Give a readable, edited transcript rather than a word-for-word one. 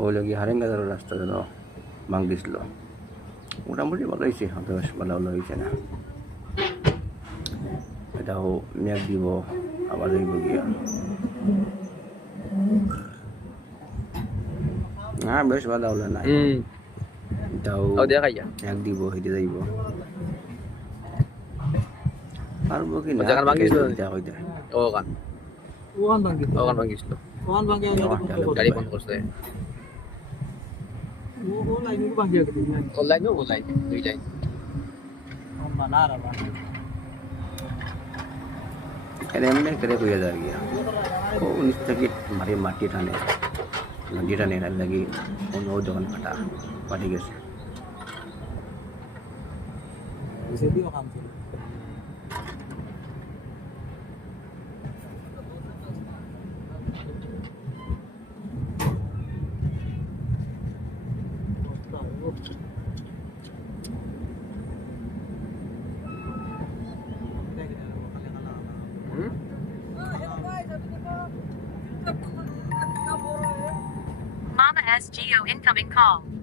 ওই লাগি হারেঙ্গাদার রাস্তা যেন ভাঙ দিছিল মোটামুটি ভালো হয়েছে অত বেশ ভালো ভালো হয়েছে না এটাও মেঘ দিব আবার দেখব গিয়া হ্যাঁ বেশ ভালো হলো না এটাও মেঘ দিব হেঁটে যাইব পারবো কি না হইতে ওখান ভাঙিছিল গাড়ি বন্ধ করছে ও লাইন ভাঙিয়া গেছে ও লাইন দুই লাইন এমনি করে কইয়া যায় গিয়া ও নিচ থেকে মাটি টানে তার লাগি অন্য দোকান পাটি গেছে Mama SGO incoming call.